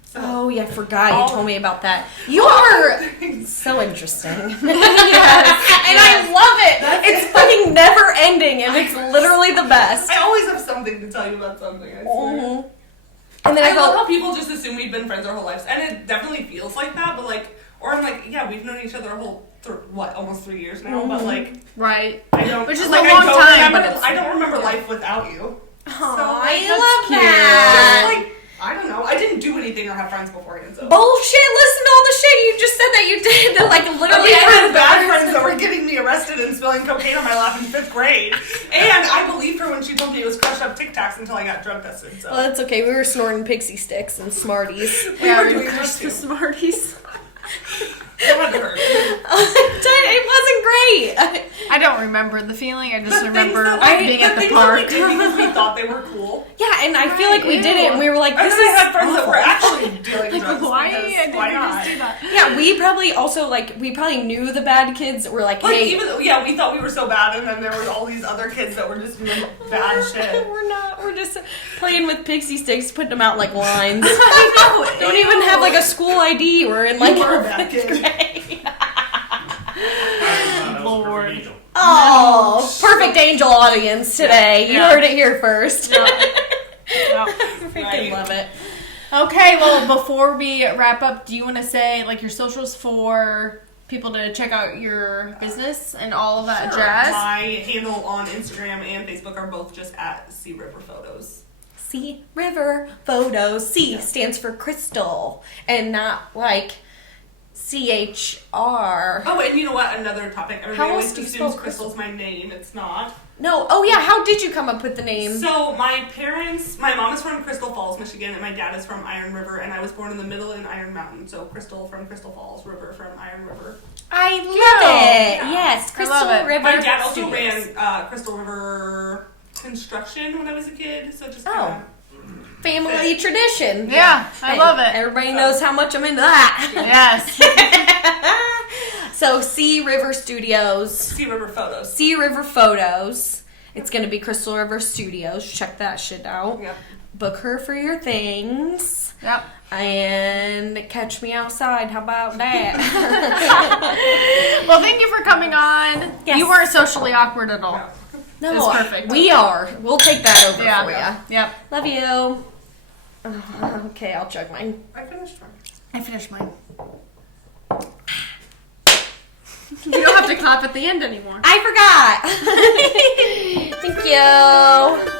So, Oh yeah, I forgot. You All- told me about that. You all are things. so interesting. And I love it. That's It's it. fucking never ending and it's literally the best. I always have something to tell you about something, I swear. Mhm. And then I I love go, how people just assume we've been friends our whole lives, and it definitely feels like that, but like, or I'm like, yeah, we've known each other a whole, almost 3 years now, but like, Right. I don't, Which is like, a long I don't time, remember, but it's- I don't remember life without you. "Aw, So, I that's love cute. that. Just like, I don't know, I didn't do anything or have friends beforehand, so. Bullshit, listen to all the shit you just said that you did. That like literally I had bad friends. friends that were getting me arrested and spilling cocaine on my lap in 5th grade. And I believed her when she told me it was crushed up Tic Tacs until I got drug tested. So Well, that's okay. We were snorting pixie sticks and Smarties. we Yeah, were we doing crushed this the too. Smarties. It had to hurt. It wasn't great. I don't remember the feeling. I just The remember things that being at the things park. that we did because we thought they were cool. Yeah, and I feel like we did it, and we were like, And "This then I is had friends that were awful." actually dealing Like, drugs. why? because I didn't why even not? just do that. Yeah, we probably also we probably knew the bad kids. We're like, Like hey, even yeah, we thought we were so bad, and then there were all these other kids that were just doing bad shit. we're not. We're just playing with pixie sticks, putting them out like lines. I know. Don't even have like a school ID. We're in like You were a bad kid. grade. Lord. Oh, perfect angel audience today. You Yeah. heard it here first. Yeah. I freaking Right. love it. Okay, well, before we wrap up, do you want to say like your socials for people to check out your business and all of that Sure. jazz? My handle on Instagram and Facebook are both just at Sea River Photos. Sea River Photos. C stands for crystal, and not like CHR. Oh, and you know what? Another topic. Everybody How else always do you spell assumes Crystal's my name. It's not. No. Oh yeah. How did you come up with the name? So my mom is from Crystal Falls, Michigan, and my dad is from Iron River, and I was born in the middle in Iron Mountain. So Crystal from Crystal Falls, River from Iron River. I love it. Yeah. Yes, Crystal love it. River. My dad also Studios. ran Crystal River construction when I was a kid, so just kind Family tradition. Yeah, I Hey, love it. Everybody knows how much I'm into that. Yes. So, Sea River Studios. Sea River Photos. Sea River Photos. It's going to be Crystal River Studios. Check that shit out. Yep. Book her for your things. Yep. And catch me outside. How about that? Well, thank you for coming on. Yes. You weren't socially awkward at all. No, It's perfect. we are. We'll take that over Yeah. for you. Yep. Love you. Okay, I'll chug mine. I finished mine. I finished mine. You don't have to clap at the end anymore. I forgot. Thank you.